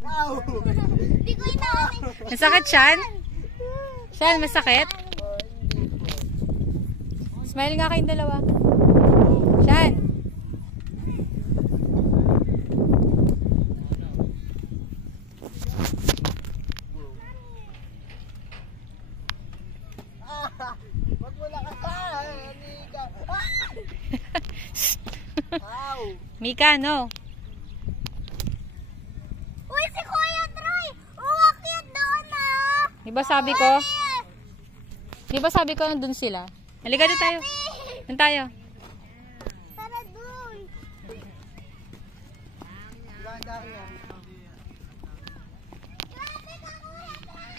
Hindi ko inamin. Masakit, Shan? Shan, masakit? Smile nga kayong dalawa. Shan. Wag mo lang ka. Mika, no? Uy, si Kuya Troy! Uwakyat doon ah! Diba sabi ko? Diba sabi ko nandun sila? Halika doon tayo. Doon tayo. Tara doon! Grabe ka, Kuya Troy!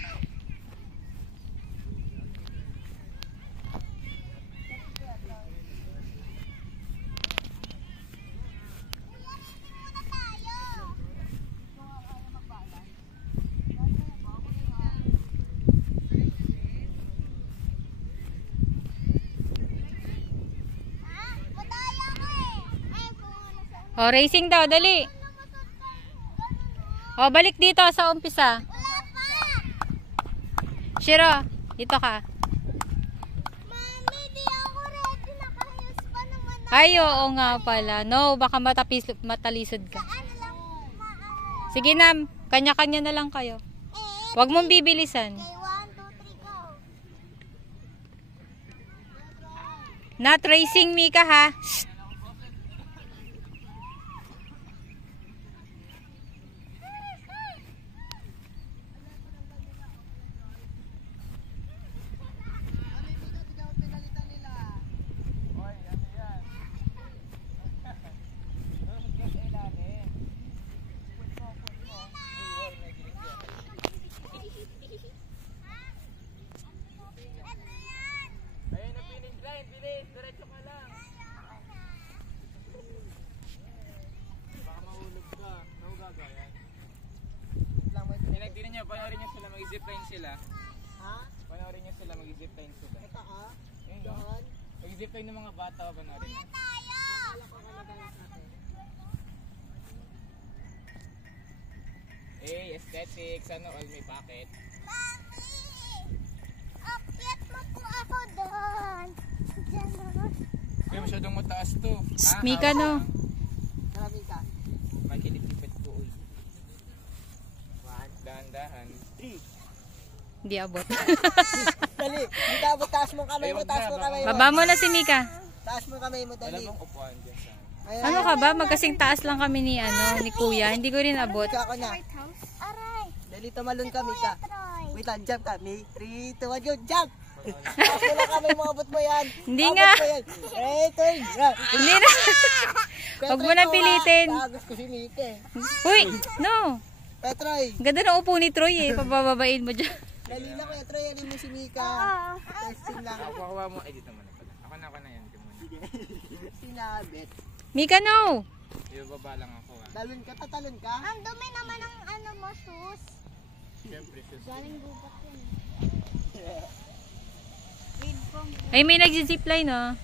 O, racing daw, dali. O, balik dito sa umpisa. Shiro, dito ka. Mami, di ako ready. Nakahiyos pa naman ako. Ay, oo nga pala. No, baka matalisod ka. Ano lang, maano. Sige na, kanya-kanya na lang kayo. Huwag mong bibilisan. Okay, 1, 2, 3, go. Not racing, Mika, ha? Panoorin nyo sila, mag-zipline sila. Ha? Panoorin nyo sila, mag-zipline sila. Ito ka? Ayun, Doon? mag-zipline ng mga bata, panoorin nyo. Aesthetics, ano, all may pocket. Mami! Akyat mo po ako doon. Diyan naman. Kaya masyadong mataas to. Mika, no? Marami ka. Makilipipit ko, uy. Dahan-dahan. 3. Hindi abot. Dali. Mika, taas mo kamay mo. Taas mo kamay mo. Baba mo na si Mika. Taas mo kamay mo, Wala dali. bang upuan dyan sa... Ayan. Ano ka ba? Magkasing taas lang kami ni Kuya. Hindi ko rin abot. Ika ako na. Aray! Dali, tumalon ka, Mika. Troy! Wait lang, jump ka. 3, 2, 1, go, jump! Taas mo lang kamay mo, abot mo yan. Hindi Abot nga. mo yan. Turn. Hindi na. Huwag mo nang pilitin. Tagos ko si Mika eh. Uy, no. Petroy. Ganda ng upo ni Troy eh. Pabababain mo dyan. Dali lang, Petroy. Alin mo si Mika. Testing lang. Ako mo. Ay, dito muna pala. Ako na yan. Sinabit. Mika, no. Ibaba lang ako, ha. Talon ka, tatalon ka. Ang dumi naman ng ano mo, shoes. Siyempre, sus. Galing gubat yun. Ay, may nag-zipline, no.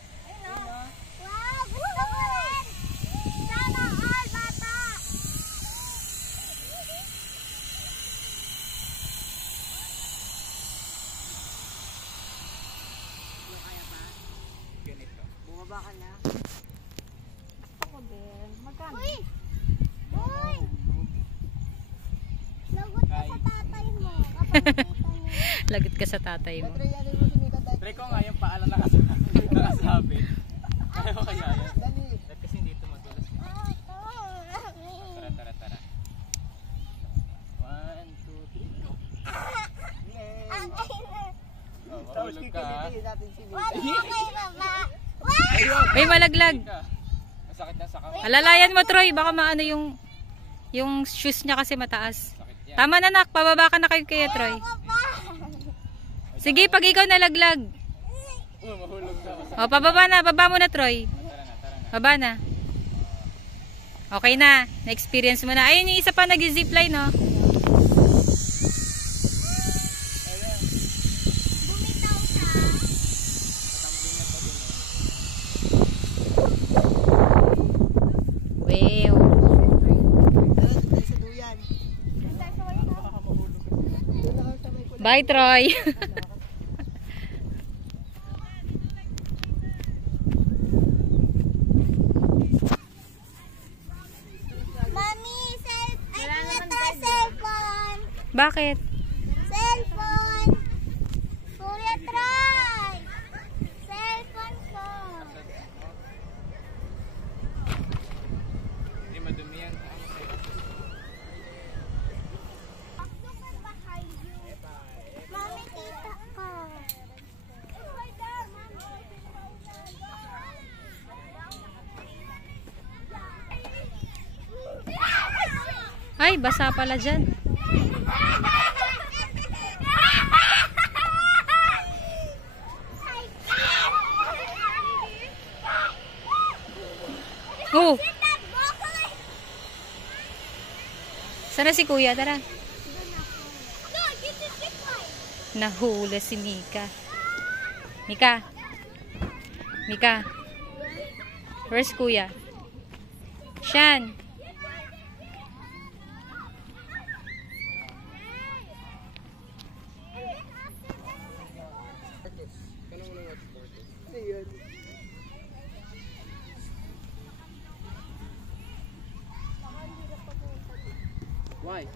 Wow! Gusto ko rin! Sana all, bata! Ganito. Bumaba ka na. Uy! Uy! Lagot ka sa tatay mo. Kapag nakita niyo. Lagot ka sa tatay mo. Petroy, alin mo si Mika. Try ko nga yung paalam nakasabi. Kaya ko kaya yan. Dali. At kasi dito madulas. Tara, tara. 1, 2, 3, go. Ang ina. Oh, Tapos mahulog ka, ha. kikilitin natin si Mika. Wala kay mama. Wow! May malaglag. Masakit na sa kamay. Alalayan mo, Troy. Baka maano yung shoes niya kasi mataas. Sakit yan. Tama na, nak. Pababa ka na kayo kaya, Troy. Sige, pag ikaw nalaglag. Mahulog ka. O, pababa na. Baba mo na, Troy. Tara na. Baba na. Okay na. Na-experience mo na. Ayun, yung isa pa nag-zipline, no? Bumitaw siya. Wow. Tara, tayo sa duyan. Bye, Troy. Mami, cellphone. Bakit? Cellphone. Kuya, try. Cellphone ko. Hindi madumi yan. Mami, tita ko. Ay, basa pala dyan. Oh! Sana si kuya? Tara. Nahula si Mika. Mika. Mika. Where's kuya? Shan. Why?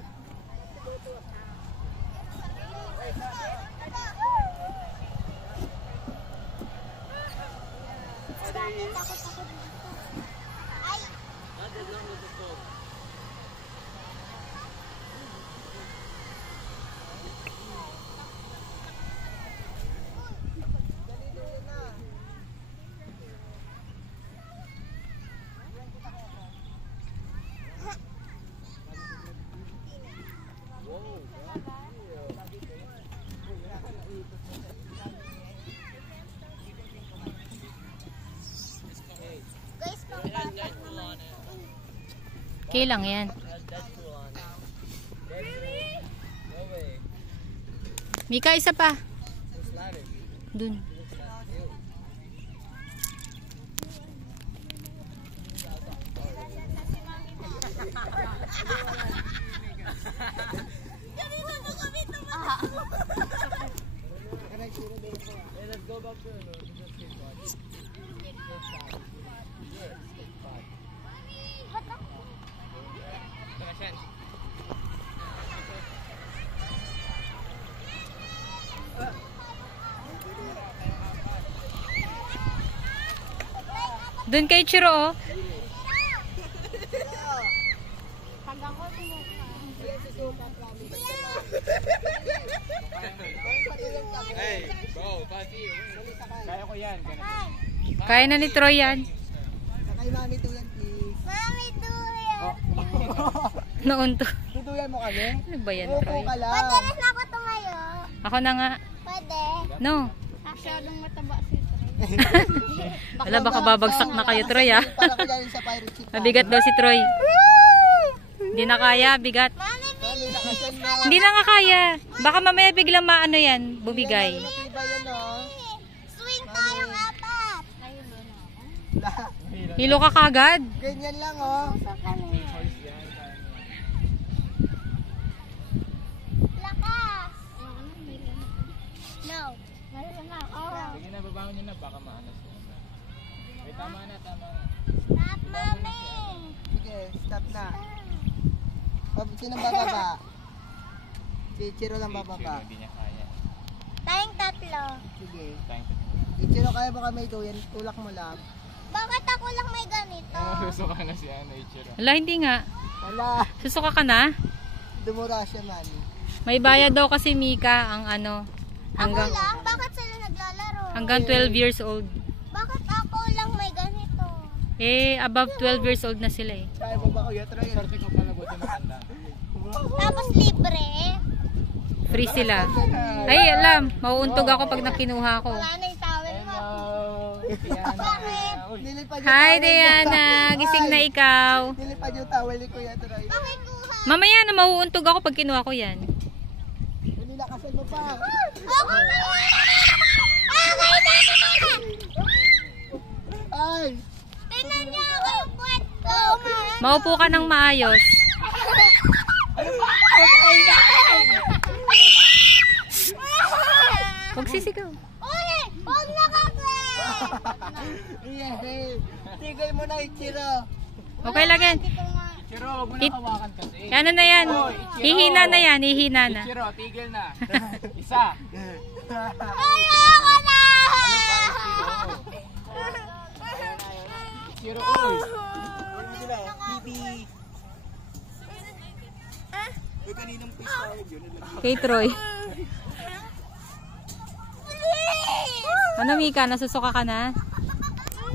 Guys, Okay lang yan. Mika, isa pa. Dun. Let's go back to Dun kay Chiro, oh. Hey, bro, pati. Kaya ko yan. Kaya na ni Troy yan. Kay Mami Duyan, please. Mami, tuya. Noon to. Tutuyan mo kami? Ano ba yan, Upo Troy? ka lang. Pwede rin ako tumayo. Ako na nga. Pwede. No. Masyadong mataba si Wala, baka babagsak na kayo, Troy, ah. Para ko dyan sa pirate ship. Mabigat daw si Troy. Hindi na kaya, bigat. Mami, Mami, nakasan na. Hindi na nga kaya. Baka mamaya biglang maano yan, bumigay. Matibay yan, oh. swing tayong apat. Hilo ka kagad. Ganyan lang, oh. Lakas. No. Sige na, babangon nyo na. Baka maanas na. Ay, tama na, tama na. Stop, mami. Sige, stop na. Sino bababa? Si Chiro lang bababa. Hindi niya kaya. Tayong tatlo. Sige. Thank Si Chiro, kaya mo kami Duyan, tulak mo lang. Bakit ako lang may ganito? Susuka na si Ano Ichiro. Wala, hindi nga. Wala, Susuka ka na? dumura siya, Mami. May bayad daw kasi Mika ang ano. Hanggang, Ako lang? Bakit sila naglalaro? hanggang 12 years old. Bakit ako lang may ganito? Eh, above 12 years old na sila eh. Kaya mo ba Kuya Troy? Swerte ko pala buti matanda. Tapos libre. Free sila. Ay, alam. Mauuntog ako pag nakinuha ko. Wala na yung towel mo. Bakit? Nilipad yung Hi, towel Diana. niya. Gising na ikaw. Nilipad yung towel ni Kuya Troy. Bakit kuha? Mamaya na mauuntog ako pag kinuha ko yan. Nilakasan mo pa. Ako na! Okay na! Ay! Tingnan niyo ako yung puwet ko. Maupo ka ng maayos. Yes, tigay mo na, Ichiro. Okay lang yan. Hindi ko nga. Ichiro, huwag mo na hawakan kasi. Ano na yan? Hihina na yan, hihina na. Ichiro, tigil na. Isa. Ayoko na! Ichiro, uy. Sila, Bibi. Uy, kaninang pista yun. Kay Troy. Please! Ano Mika, nasusuka ka na?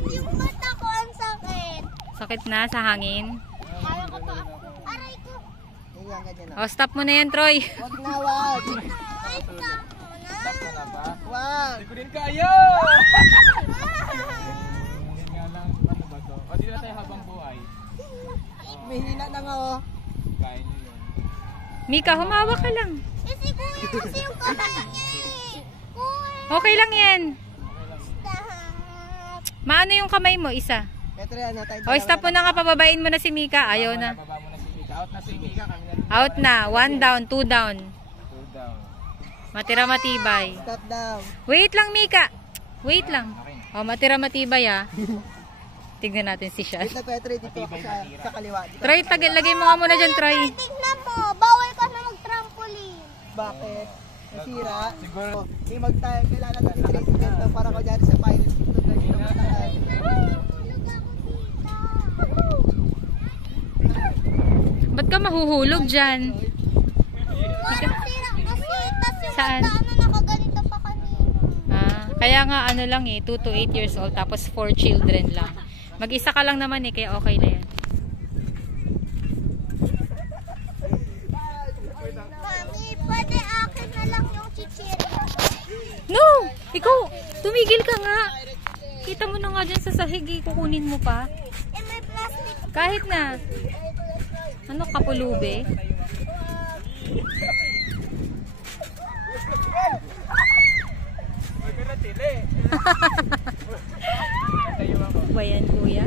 Yung mata ko ang sakit. Sakit na sa hangin? Kaya ko pa. Aray ko. Yan, ganyan na. O, stop mo na yan, Troy. Wag na, wag. Ay, stop mo na. Stop ka na ba? Wag. Hindi ko din kaya! Yan nga lang, ano ba to? O, di na tayo habang buhay. May hina na nga, oh. Kain nyo yun. Mika, humawa ka lang. Eh, si kuya kasi yung kamay niya eh. Kuya. Okay lang yan. Stop. Maano yung kamay mo, isa? Ito yan, tayo. O, stop mo na nga, pababain mo na si Mika. Ayaw na. Baba mo na si Mika. Out na si Mika. Kami na rin. Out na. 1 down, 2 down. 2 down. Matira matibay. Stop down. Wait lang, Mika. Wait lang. O, matira matibay ah. Tignan natin si Sean. Wait na, Petro, dito ako sa kaliwa. Dito. Troy, lagay mo nga muna dyan, Troy. Tignan mo, bawal ka na mag-trampoline. Bakit? Nasira. Siguro. Hindi magtayo, kailangan natin treatment to para ko dyan sa pilot. Tulog ako dito. Ba't ka mahuhulog dyan? Parang sira kasi, tas yung Saan? mata na nakaganito pa kanina. Ah, kaya nga ano lang eh, 2 to 8 years old, tapos 4 children lang. Mag-isa ka lang naman eh, kaya okay na yan. Mami, pwede akin na lang yung chichirya. No! Ikaw, tumigil ka nga. Kita mo na nga dyan sa sahig eh, kukunin mo pa. Eh, may plastic. Kahit na. Ano, kapulube? Huwag ka na tili. Tayo ako. Ba yan, kuya?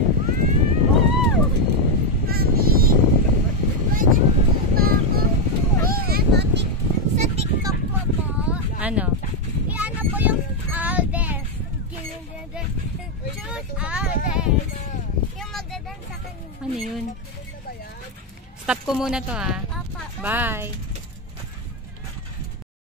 Mami, pwede mo ba ako sa TikTok mo po? Ano? Ano po yung Aldes? Choose Aldes. Yung magdadance sa kanya. Ano yun? Stop ko muna to ah. Papa. Bye.